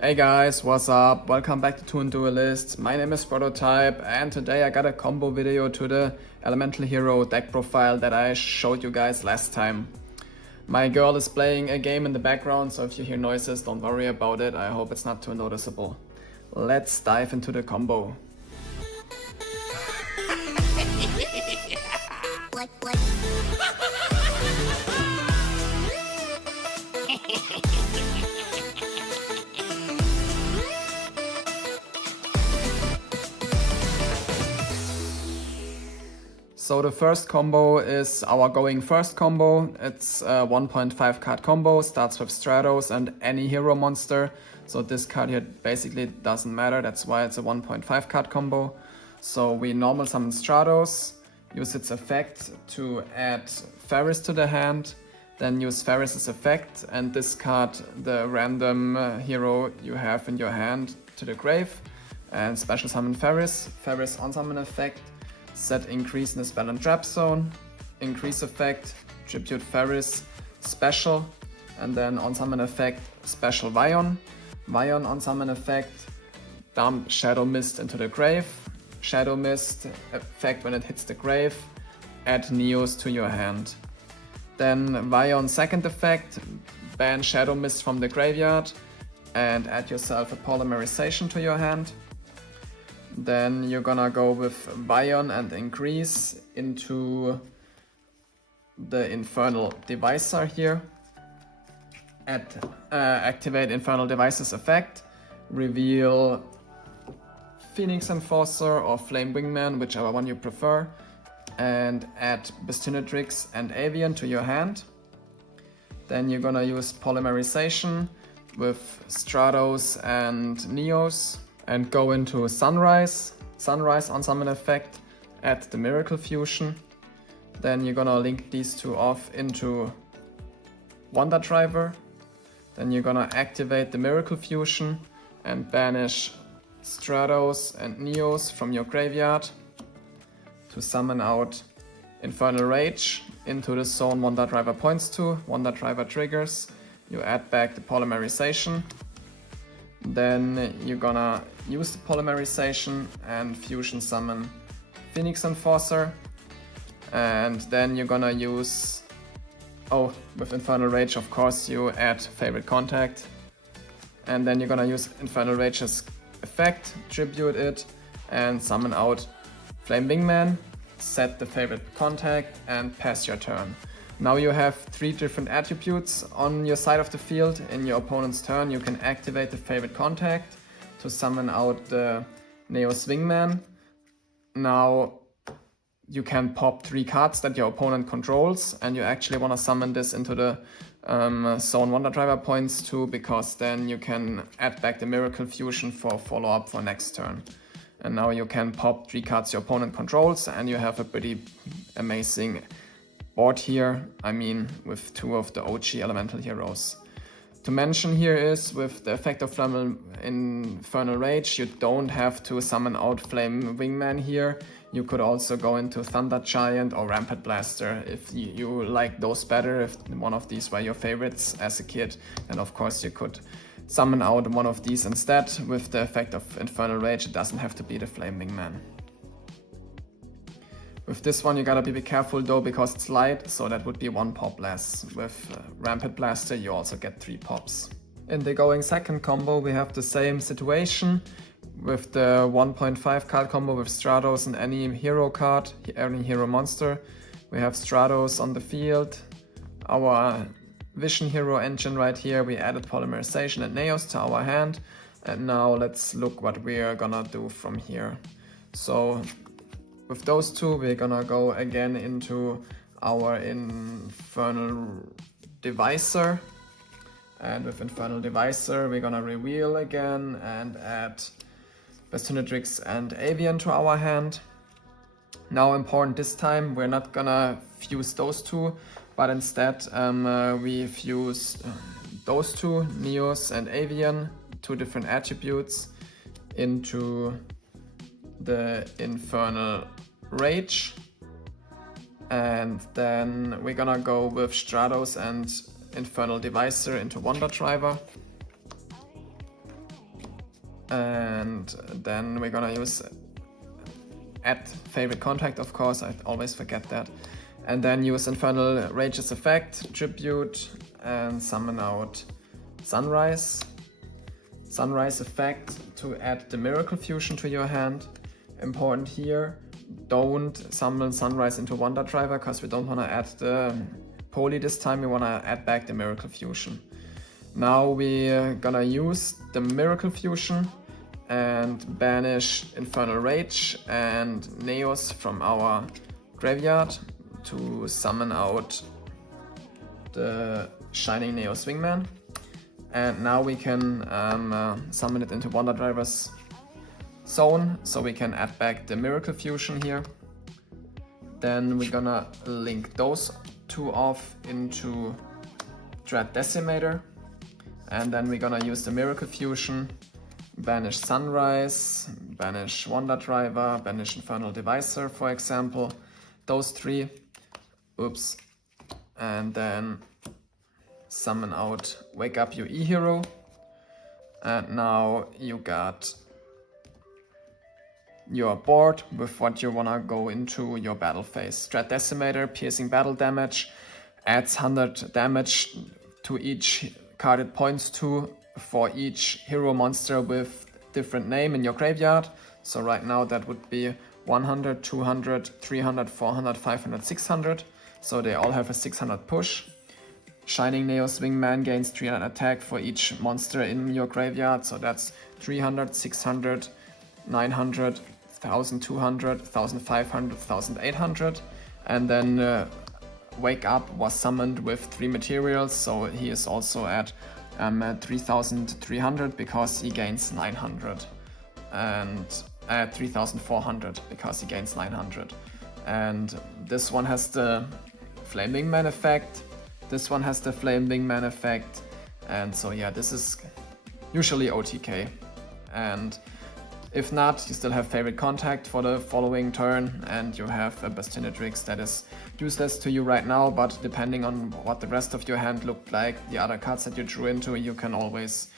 Hey guys, what's up? Welcome back to Toon Duelists. My name is Prototype and today I got a combo video to the Elemental Hero deck profile that I showed you guys last time. My girl is playing a game in the background, so if you hear noises, don't worry about it. I hope it's not too noticeable. Let's dive into the combo. So the first combo is our going first combo. It's a 1.5 card combo, starts with Stratos and any hero monster. So this card here basically doesn't matter, that's why it's a 1.5 card combo. So we normal summon Stratos, use its effect to add Ferris to the hand, then use Ferris's effect and discard the random hero you have in your hand to the grave, and special summon Ferris. Ferris on summon effect, set increase in the spell and trap zone, increase effect, tribute Ferris, special, and then on summon effect, special Vion. Vion on summon effect, dump Shadow Mist into the grave. Shadow Mist effect when it hits the grave, add Neos to your hand. Then Vion second effect, ban Shadow Mist from the graveyard and add yourself a polymerization to your hand. Then you're gonna go with Vion and increase into the Infernal Divisor here. Activate Infernal Divisor's effect, reveal Phoenix Enforcer or Flame Wingman, whichever one you prefer, and add Bestinatrix and Avian to your hand. Then you're gonna use Polymerization with Stratos and Neos and go into Sunrise. Sunrise on summon effect, add the Miracle Fusion. Then you're gonna link these two off into Wonder Driver. Then you're gonna activate the Miracle Fusion and banish Stratos and Neos from your graveyard to summon out Infernal Rage into the zone Wonder Driver points to. Wonder Driver triggers, you add back the Polymerization. Then you're gonna use the Polymerization and fusion summon Phoenix Enforcer. And then you're gonna use, with Infernal Rage of course you add Favorite Contact. And then you're gonna use Infernal Rage's effect, tribute it, and summon out Flame Wingman, set the Favorite Contact and pass your turn. Now you have 3 different attributes on your side of the field. In your opponent's turn you can activate the Favorite Contact to summon out the Neos Wingman. Now you can pop 3 cards that your opponent controls and you actually want to summon this into the zone Wonder Driver points to, because then you can add back the Miracle Fusion for follow-up for next turn. And now you can pop 3 cards your opponent controls and you have a pretty amazing board here, with 2 of the OG elemental heroes. To mention here is, with the effect of Infernal Rage, you don't have to summon out Flame Wingman here. You could also go into Thunder Giant or Rampant Blaster if you like those better. If one of these were your favorites as a kid, then of course you could summon out one of these instead. With the effect of Infernal Rage, it doesn't have to be the Flame Wingman. With this one you gotta be careful though, because it's light, so that would be 1 pop less. With Rampant Blaster you also get 3 pops. In the going second combo we have the same situation. With the 1.5 card combo with Stratos and any hero card, any hero monster. We have Stratos on the field, our Vision Hero engine right here, we added Polymerization and Neos to our hand. And now let's look what we are gonna do from here. So with those 2 we're gonna go again into our Infernal Divisor. And with Infernal Divisor we're gonna reveal again and add Bestinatrix and Avian to our hand. Now important this time, we're not gonna fuse those 2, but instead we fuse those 2, Neos and Avian, 2 different attributes, into the Infernal Rage. And then we're gonna go with Stratos and Infernal Divisor into Wonder Driver. And then we're gonna use add favorite contact, of course, I always forget that. And then use Infernal Rage's effect, Tribute, and summon out Sunrise. Sunrise effect to add the Miracle Fusion to your hand. Important here, don't summon Sunrise into Wonder Driver, because we don't want to add the Poly this time, we want to add back the Miracle Fusion. Now we're gonna use the Miracle Fusion and banish Infernal Rage and Neos from our graveyard to summon out the Shining Neos Wingman. And now we can summon it into Wonder Driver's zone, so we can add back the Miracle Fusion here. Then we're gonna link those two off into Dread Decimator. And then we're gonna use the Miracle Fusion, banish Sunrise, banish Wonder Driver, banish Infernal Devicer, for example. Those three. Oops. And then summon out Wake Up Your E-Hero. And now you got your board with what you wanna go into your battle phase. Dread Decimator, piercing battle damage, adds 100 damage to each card it points to for each hero monster with different name in your graveyard. So right now that would be 100, 200, 300, 400, 500, 600. So they all have a 600 push. Shining Neos Wingman gains 300 attack for each monster in your graveyard. So that's 300, 600, 900, 1200, 1500, 1800. And then Wake Up was summoned with 3 materials, so he is also at 3300 because he gains 900. And 3400 because he gains 900. And this one has the Flame Wingman effect. This one has the Flame Wingman effect. And so yeah, this is usually OTK. And if not, you still have favorite contact for the following turn, and you have a Bastinatrix that is useless to you right now, but depending on what the rest of your hand looked like, the other cards that you drew into, you can always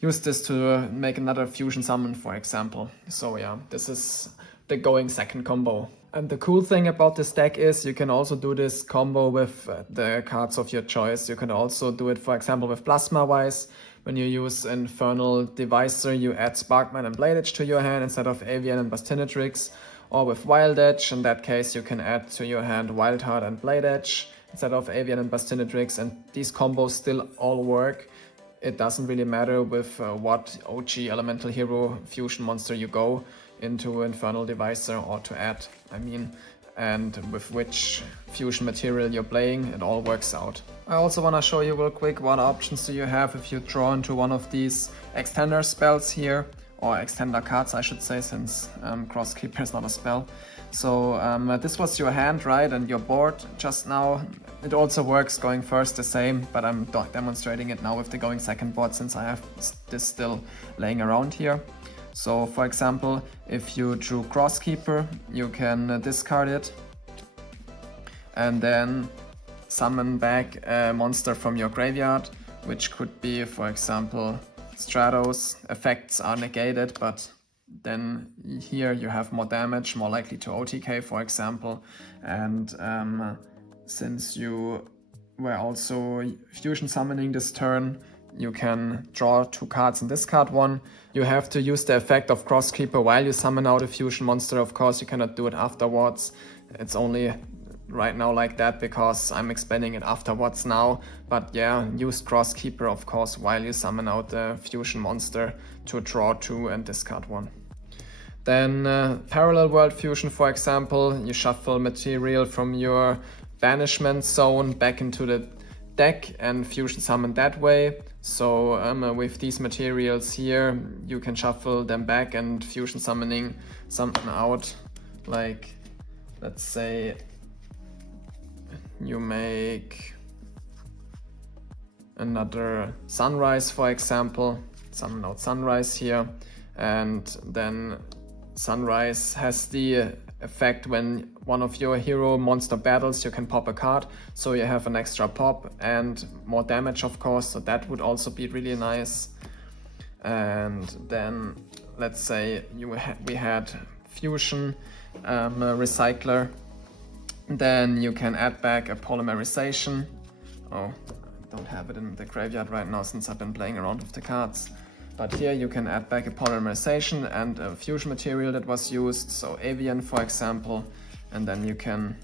use this to make another fusion summon, for example. So yeah, this is the going second combo. And the cool thing about this deck is you can also do this combo with the cards of your choice. You can also do it, for example, with Plasma Wise. When you use Infernal Devicer, you add Sparkman and Blade Edge to your hand instead of Avian and Bastinatrix. Or with Wild Edge, in that case you can add to your hand Wild Heart and Blade Edge instead of Avian and Bastinatrix, and these combos still all work. It doesn't really matter with what OG Elemental Hero fusion monster you go into Infernal Devicer or to add, and with which fusion material you're playing, it all works out. I also want to show you real quick what options do you have if you draw into one of these extender spells here, or extender cards I should say, since Crosskeeper is not a spell. So this was your hand, right, and your board just now. It also works going first the same, but I'm demonstrating it now with the going second board since I have this still laying around here. So for example, if you drew Crosskeeper, you can discard it and then summon back a monster from your graveyard, which could be, for example, Stratos. Effects are negated, but then here you have more damage, more likely to OTK, for example. And since you were also fusion summoning this turn, you can draw 2 cards and discard 1. You have to use the effect of Crosskeeper while you summon out a fusion monster. Of course, you cannot do it afterwards. It's only right now like that because I'm expanding it afterwards now. But yeah, use Crosskeeper, of course, while you summon out the fusion monster to draw 2 and discard 1. Then Parallel World Fusion, for example, you shuffle material from your banishment zone back into the deck and fusion summon that way. So with these materials here, you can shuffle them back and fusion summoning something out. Like, let's say you make another Sunrise, for example, summon out Sunrise here, and then Sunrise has the effect when one of your hero monster battles, you can pop a card, so you have an extra pop and more damage, of course, so that would also be really nice. and then let's say we had fusion recycler, then you can add back a polymerization. Oh, I don't have it in the graveyard right now since I've been playing around with the cards. But here you can add back a polymerization and a fusion material that was used, so avian for example, and then you can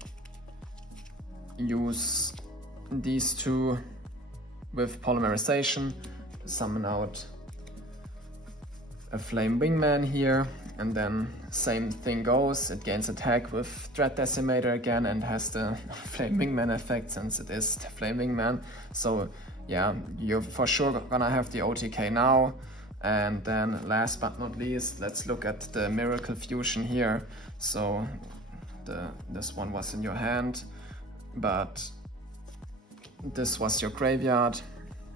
use these two with polymerization, summon out a flame wingman here, and then same thing goes, it gains attack with threat decimator again and has the flame wingman effect since it is the flame wingman. So yeah, you're for sure gonna have the OTK now. And then last but not least, let's look at the miracle fusion here. So this one was in your hand, but this was your graveyard.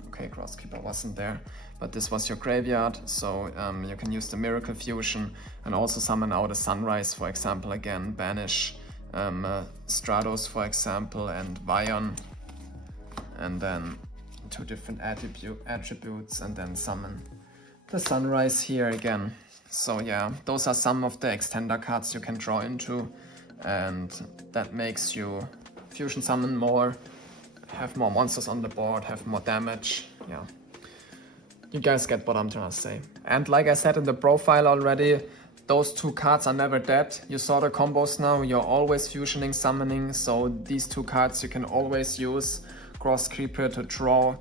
Okay, Crosskeeper wasn't there, but this was your graveyard, so you can use the miracle fusion and also summon out a sunrise, for example, again, banish Stratos, for example, and Vion, and then two different attributes, and then summon the sunrise here again. So yeah, those are some of the extender cards you can draw into, and that makes you fusion summon more, have more monsters on the board, have more damage. Yeah, you guys get what I'm trying to say. And like I said in the profile already, those two cards are never dead. You saw the combos now, you're always fusioning, summoning, so these two cards you can always use. Cross Creeper to draw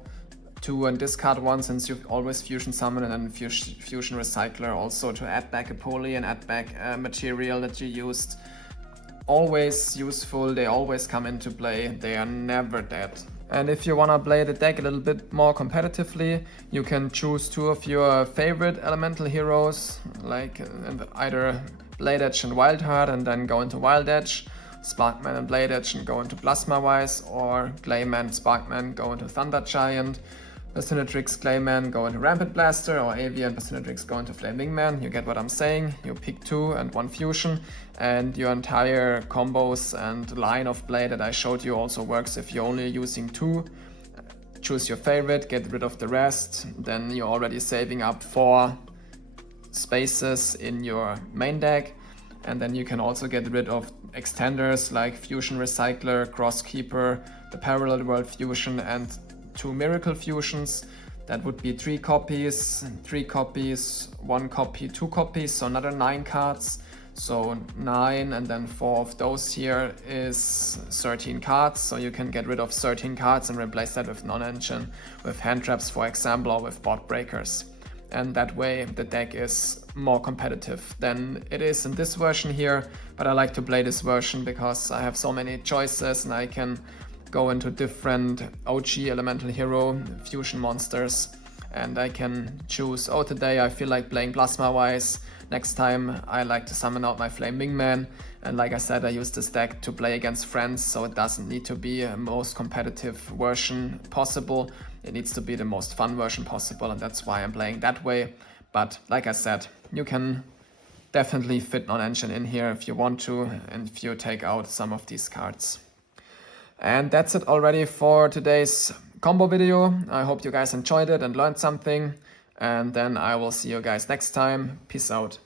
two and discard one, since you always fusion summon, and then fusion recycler also to add back a poly and add back material that you used. Always useful, they always come into play, they are never dead. And if you wanna play the deck a little bit more competitively, you can choose two of your favorite elemental heroes, like either Blade Edge and Wild Heart, and then go into Wild Edge, Sparkman and Blade Edge and go into Plasma Wise, or Clayman, Sparkman go into Thunder Giant, Basinatrix, Clayman go into Rampant Blaster, or Avian, Basinatrix go into Flame Wingman. You get what I'm saying? You pick two and one fusion, and your entire combos and line of play that I showed you also works if you're only using two. Choose your favorite, get rid of the rest, then you're already saving up 4 spaces in your main deck, and then you can also get rid of extenders like Fusion Recycler, Crosskeeper, the Parallel World Fusion, and 2 Miracle Fusions. That would be 3 copies, 3 copies, 1 copy, 2 copies, so another 9 cards. So 9, and then 4 of those here is 13 cards, so you can get rid of 13 cards and replace that with non-engine, with hand traps for example, or with board breakers. And that way the deck is more competitive than it is in this version here, but I like to play this version because I have so many choices and I can go into different OG elemental hero fusion monsters, and I can choose, oh, today I feel like playing Plasma Wise, next time I like to summon out my Flame Wingman, and like I said, I use this deck to play against friends, so it doesn't need to be a most competitive version possible, it needs to be the most fun version possible, and that's why I'm playing that way. But like I said, you can definitely fit non-engine in here if you want to, and if you take out some of these cards. And that's it already for today's combo video. I hope you guys enjoyed it and learned something. And then I will see you guys next time. Peace out.